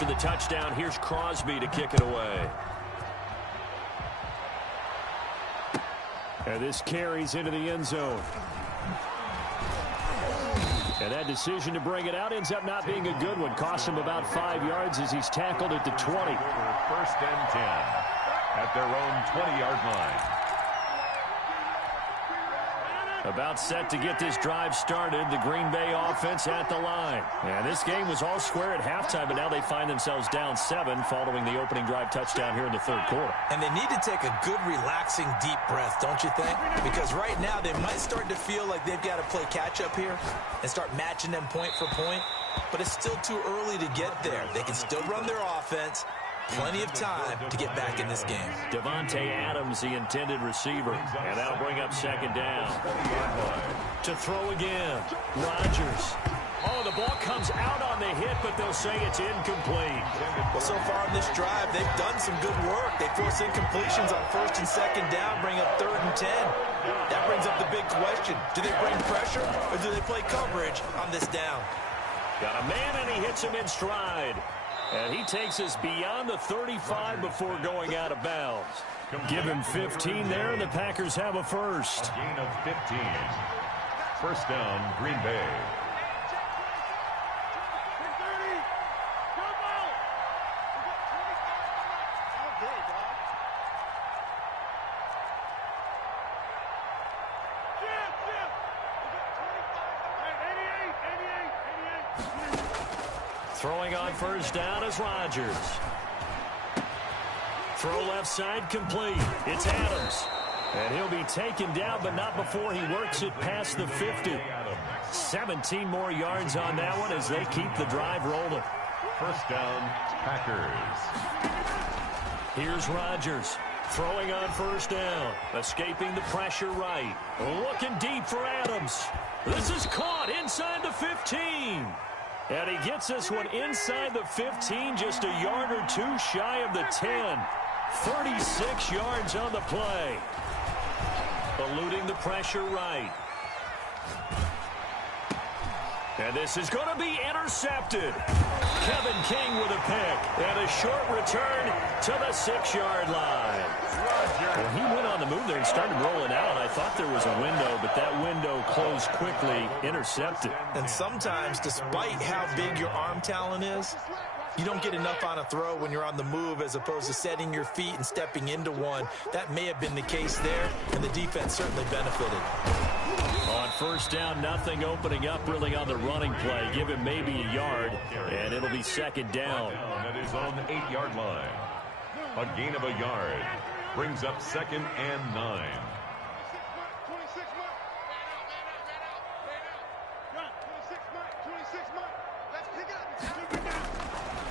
After the touchdown, here's Crosby to kick it away. And this carries into the end zone. And that decision to bring it out ends up not being a good one. Costs him about 5 yards as he's tackled at the 20. First and 10 at their own 20-yard line. About set to get this drive started. The Green Bay offense at the line. And this game was all square at halftime, but now they find themselves down 7 following the opening drive touchdown here in the third quarter. And they need to take a good, relaxing, deep breath, don't you think? Because right now they might start to feel like they've got to play catch-up here and start matching them point for point. But it's still too early to get there. They can still run their offense. Plenty of time to get back in this game. Davante Adams, the intended receiver. And that'll bring up second down. To throw again. Rodgers. Oh, the ball comes out on the hit, but they'll say it's incomplete. Well, so far in this drive, they've done some good work. They force incompletions on first and second down, bring up third and 10. That brings up the big question. Do they bring pressure, or do they play coverage on this down? Got a man, and he hits him in stride. And he takes us beyond the 35 before going out of bounds. Give him 15 there, and the Packers have a first. A gain of 15. First down, Green Bay. Throwing on first down is Rodgers. Throw left side complete. It's Adams. And he'll be taken down, but not before he works it past the 50. 17 more yards on that one as they keep the drive rolling. First down, Packers. Here's Rodgers. Throwing on first down. Escaping the pressure right. Looking deep for Adams. This is caught inside the 15. And he gets this one inside the 15, just a yard or two shy of the 10. 36 yards on the play. Eluding the pressure right. And this is going to be intercepted. Kevin King with a pick. And a short return to the 6-yard line. Well, he went on the move there and started rolling out. I thought there was a window, but that window closed quickly. Intercepted. And sometimes, despite how big your arm talent is, you don't get enough on a throw when you're on the move as opposed to setting your feet and stepping into one. That may have been the case there, and the defense certainly benefited. On first down, nothing opening up really on the running play. Give him maybe a yard, and it'll be second down. At his own 8-yard line. A gain of a yard. Brings up second and 9.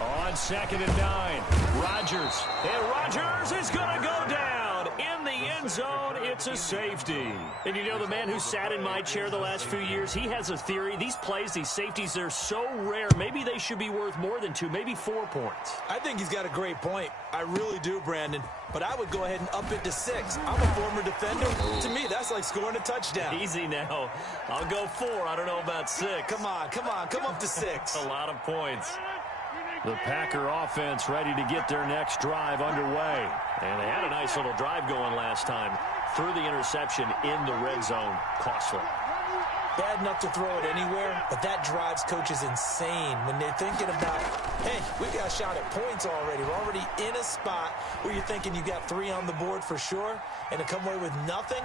On second and 9, Rodgers. And Rodgers is going to go down in the end zone. It's a safety. And you know, the man who sat in my chair the last few years, he has a theory. These plays, these safeties, they're so rare. Maybe they should be worth more than 2, maybe 4 points. I think he's got a great point. I really do, Brandon. But I would go ahead and up it to 6. I'm a former defender. To me, that's like scoring a touchdown. Easy now. I'll go 4. I don't know about 6. Come on. Come up to 6. A lot of points. The Packer offense ready to get their next drive underway. And they had a nice little drive going last time. Threw the interception in the red zone. Costly. Bad enough to throw it anywhere, but that drives coaches insane when they're thinking about, hey, we got a shot at points already. We're already in a spot where you're thinking you got 3 on the board for sure, and to come away with nothing,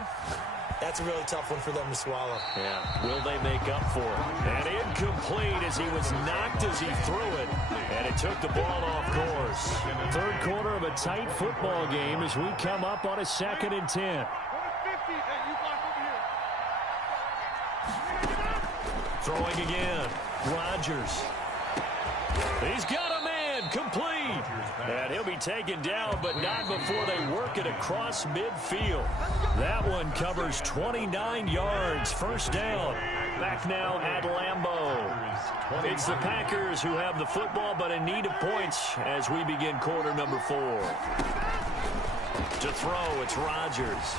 that's a really tough one for them to swallow. Yeah, will they make up for it? And incomplete as he was knocked as he threw it, and it took the ball off course. Third quarter of a tight football game as we come up on a 2nd and 10. Throwing again. Rodgers. He's got a man. Complete. And he'll be taken down, but not before they work it across midfield. That one covers 29 yards. First down. Back now at Lambeau. It's the Packers who have the football, but in need of points as we begin quarter number 4. To throw, it's Rodgers.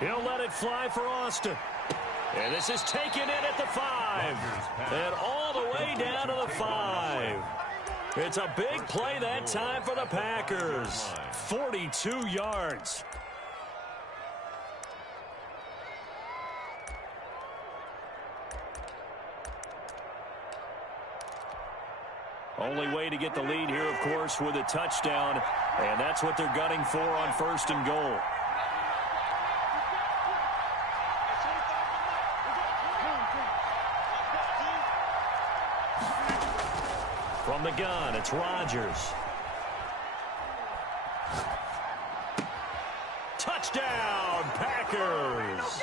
He'll let it fly for Austin. And this is taken in at the 5. And all the way down to the 5. It's a big play that time for the Packers. 42 yards. Only way to get the lead here, of course, with a touchdown. And that's what they're gunning for on 1st and goal. From the gun, it's Rodgers. Touchdown, Packers.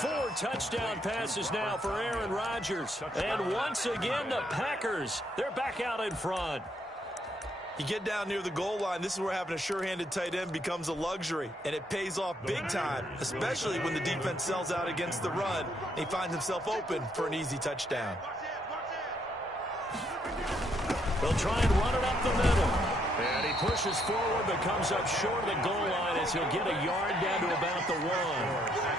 4 touchdown passes now for Aaron Rodgers. And once again, the Packers, they're back out in front. You get down near the goal line, this is where having a sure-handed tight end becomes a luxury, and it pays off big time, especially when the defense sells out against the run, and he finds himself open for an easy touchdown. They'll try and run it up the middle. And he pushes forward but comes up short of the goal line as he'll get a yard down to about the 1.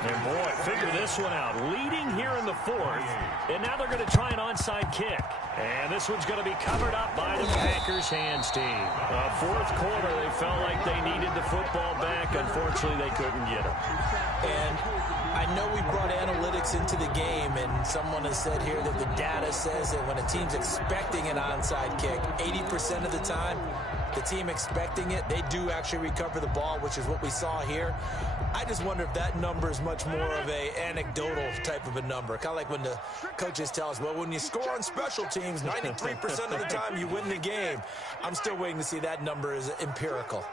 And boy, figure this one out. Leading here in the 4th. And now they're going to try an onside kick. And this one's going to be covered up by the Packers hands team. 4th quarter, they felt like they needed the football back. Unfortunately, they couldn't get it. And I know we brought analytics into the game, and someone has said here that the data says that when a team's expecting an onside kick, 80% of the time, the team expecting it, they do actually recover the ball, which is what we saw here. I just wonder if that number is much more of a anecdotal type of a number. Kind of like when the coaches tell us, well, when you score on special teams, 93% of the time you win the game. I'm still waiting to see that number is empirical.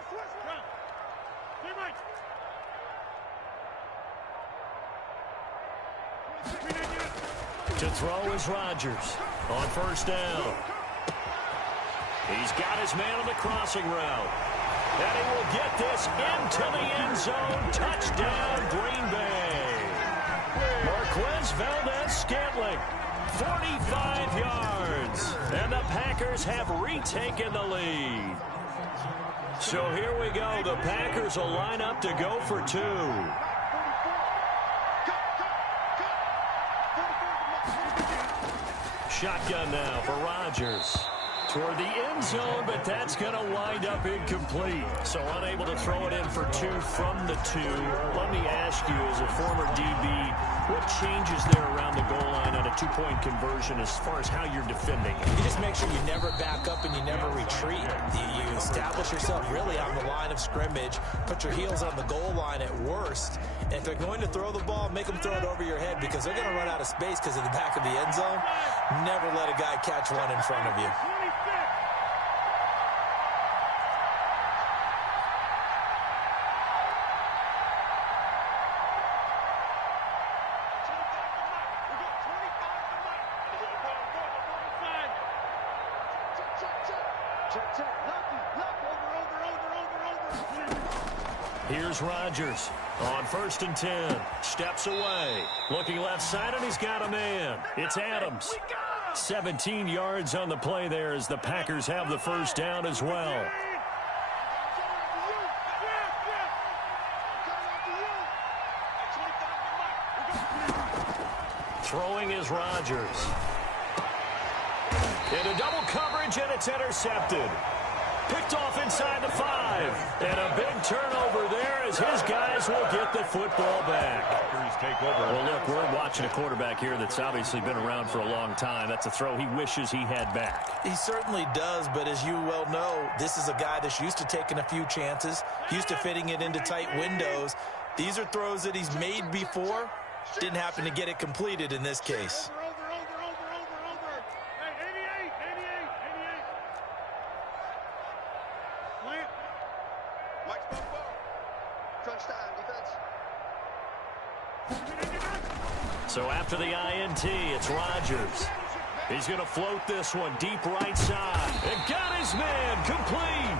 To throw is Rodgers on 1st down. He's got his man on the crossing route. And he will get this into the end zone. Touchdown, Green Bay. Marquez Valdez-Scantling, 45 yards. And the Packers have retaken the lead. So here we go. The Packers will line up to go for 2. Shotgun now for Rodgers. Toward the end zone, but that's going to wind up incomplete. So unable to throw it in for 2 from the 2. Let me ask you, as a former DB, what changes there around the goal line on a 2-point conversion as far as how you're defending? You just make sure you never back up and you never retreat. You establish yourself really on the line of scrimmage, put your heels on the goal line at worst. And if they're going to throw the ball, make them throw it over your head because they're going to run out of space because of the back of the end zone. Never let a guy catch one in front of you. Here's Rodgers on 1st and 10. Steps away. Looking left side, and he's got a man. It's Adams. 17 yards on the play there as the Packers have the 1st down as well. Throwing is Rodgers. Into double coverage, and it's intercepted. Picked off inside the 5. And a big turnover there as his guys will get the football back. Well, look, we're watching a quarterback here that's obviously been around for a long time. That's a throw he wishes he had back. He certainly does, but as you well know, this is a guy that's used to taking a few chances, used to fitting it into tight windows. These are throws that he's made before. Didn't happen to get it completed in this case. So after the INT, it's Rodgers. He's going to float this one deep right side. And got his man complete.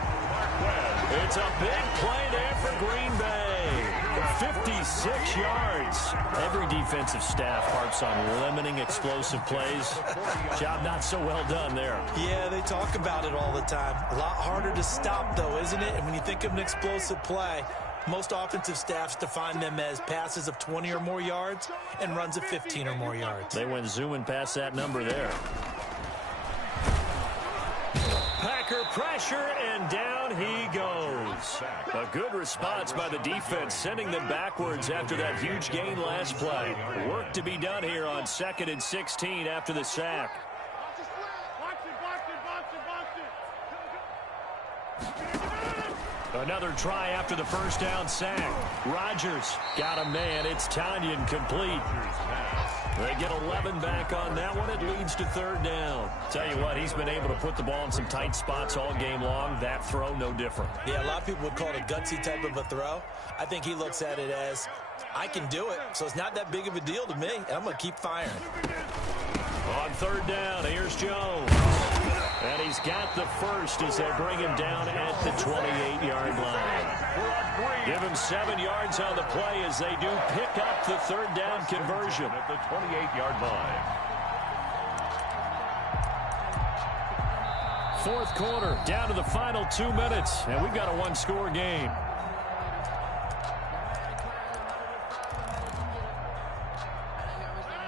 It's a big play there for Green Bay. 56 yards. Every defensive staff harps on limiting explosive plays. Job not so well done there. Yeah, they talk about it all the time. A lot harder to stop, though, isn't it? And when you think of an explosive play, most offensive staffs define them as passes of 20 or more yards and runs of 15 or more yards. They went zooming past that number there. Packer pressure, and down he goes. A good response by the defense, sending them backwards after that huge gain last play. Work to be done here on 2nd and 16 after the sack. Another try after the first down sack. Rodgers got a man. It's Tanyan complete. They get 11 back on that one. It leads to 3rd down. Tell you what, he's been able to put the ball in some tight spots all game long. That throw, no different. Yeah, a lot of people would call it a gutsy type of a throw. I think he looks at it as, I can do it, so it's not that big of a deal to me, and I'm going to keep firing. On 3rd down, here's Jones. And he's got the first as they bring him down at the 28-yard line. Give him 7 yards on the play as they do pick up the 3rd down conversion. At the 28-yard line. 4th quarter, down to the final 2 minutes, and we've got a 1-score game.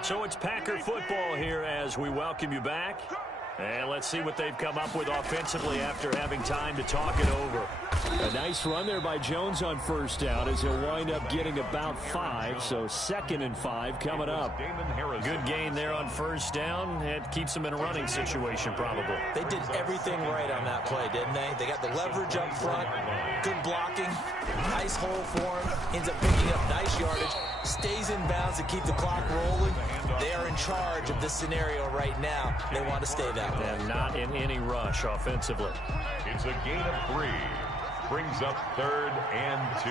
So it's Packer football here as we welcome you back. And let's see what they've come up with offensively after having time to talk it over. A nice run there by Jones on 1st down as he'll wind up getting about 5. So 2nd and 5 coming up. Good gain there on 1st down. It keeps them in a running situation probably. They did everything right on that play, didn't they? They got the leverage up front, good blocking, nice hole for him, ends up picking up nice yardage, stays in bounds to keep the clock rolling. They are in charge of this scenario right now. They want to stay that way. And not in any rush offensively. It's a gain of 3. Brings up 3rd and 2.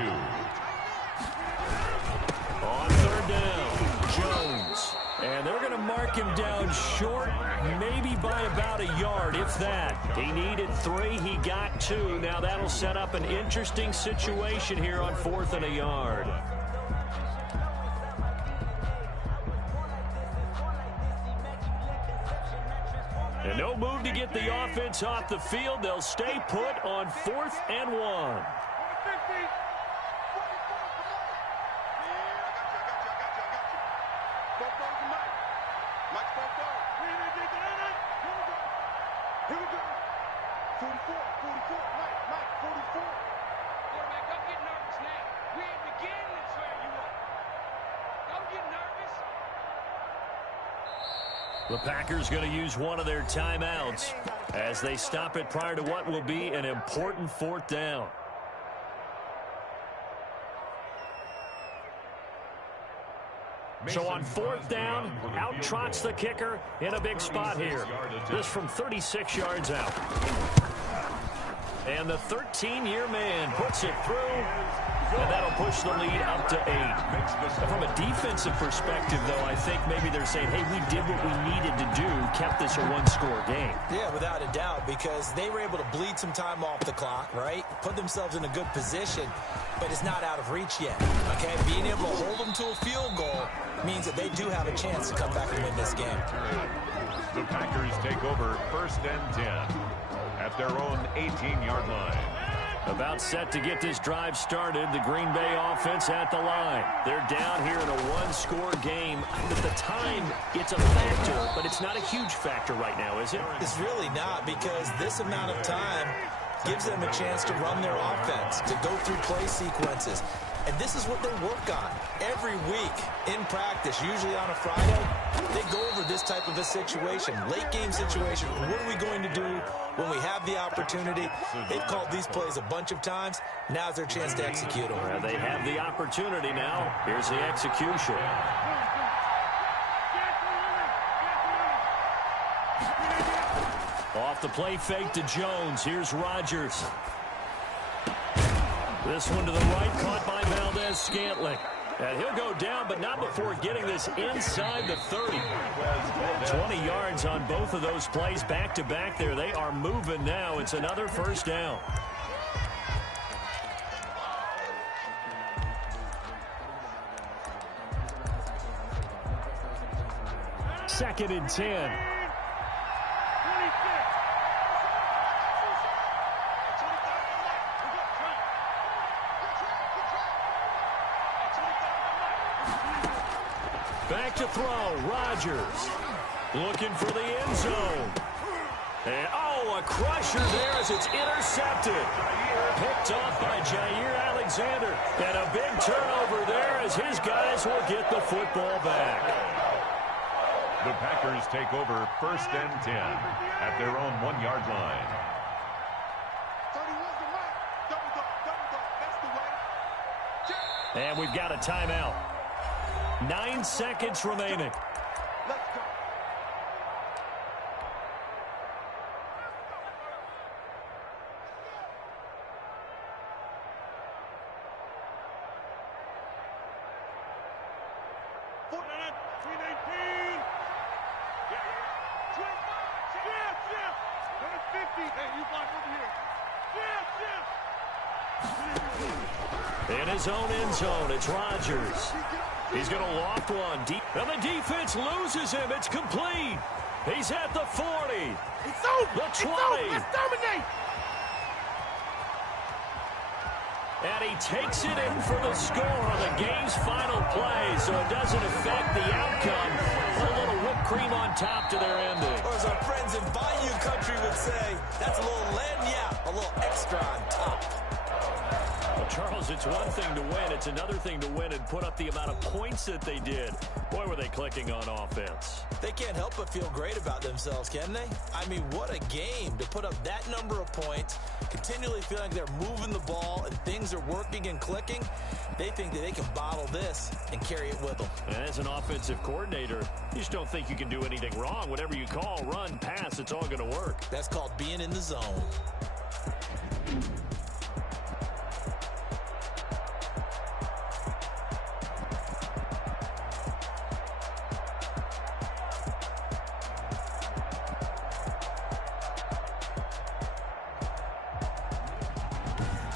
On 3rd down, Jones. And they're going to mark him down short, maybe by about a yard, if that. He needed 3. He got 2. Now that'll set up an interesting situation here on 4th and a yard. And no move to get the offense off the field. They'll stay put on 4th and 1. The Packers going to use one of their timeouts as they stop it prior to what will be an important 4th down. So on 4th down, out trots the kicker in a big spot here. This from 36 yards out. And the 13-year man puts it through, and that'll push the lead up to 8. From a defensive perspective, though, I think maybe they're saying, hey, we did what we needed to do, kept this a 1-score game. Yeah, without a doubt, because they were able to bleed some time off the clock, right? Put themselves in a good position, but it's not out of reach yet, okay? Being able to hold them to a field goal means that they do have a chance to come back and win this game. The Packers take over 1st and 10 at their own 18-yard line. About set to get this drive started. The Green Bay offense at the line. They're down here in a 1-score game. At the time, it's a factor, but it's not a huge factor right now, is it? It's really not, because this amount of time gives them a chance to run their offense, to go through play sequences. And this is what they work on every week in practice, usually on a Friday. They go over this type of a situation, late game situation. What are we going to do when we have the opportunity? They've called these plays a bunch of times. Now's their chance to execute them. Well, they have the opportunity now. Here's the execution. Off the play fake to Jones. Here's Rodgers. This one to the right, caught by Valdez-Scantling. And he'll go down, but not before getting this inside the 30. 20 yards on both of those plays back-to-back there. They are moving now. It's another 1st down. Second and 10. Back to throw, Rodgers looking for the end zone. And, oh, Oh, a crusher there as it's intercepted. Picked off by Jair Alexander. And a big turnover there as his guys will get the football back. The Packers take over 1st and 10 at their own 1-yard line. And we've got a timeout. 9 seconds remaining. In his own end zone, it's Rodgers. He's going to loft one. And the defense loses him. It's complete. He's at the 40. It's over. The 20. It's over. Let's dominate. And he takes it in for the score on the game's final play, so it doesn't affect the outcome. A little whipped cream on top to their ending. Or as our friends in Bayou Country would say, that's a little lagniappe, a little extra on top. Well, Charles, it's one thing to win. It's another thing to win and put up the amount of points that they did. Boy, were they clicking on offense. They can't help but feel great about themselves, can they? I mean, what a game to put up that number of points, continually feeling like they're moving the ball and things are working and clicking. They think that they can bottle this and carry it with them. And as an offensive coordinator, you just don't think you can do anything wrong. Whatever you call, run, pass, it's all going to work. That's called being in the zone.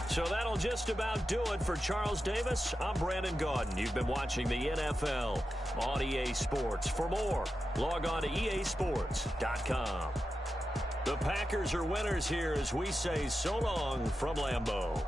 So that'll just about do it for Charles Davis. I'm Brandon Gaudin. You've been watching the NFL on EA Sports. For more, log on to easports.com. The Packers are winners here as we say so long from Lambeau.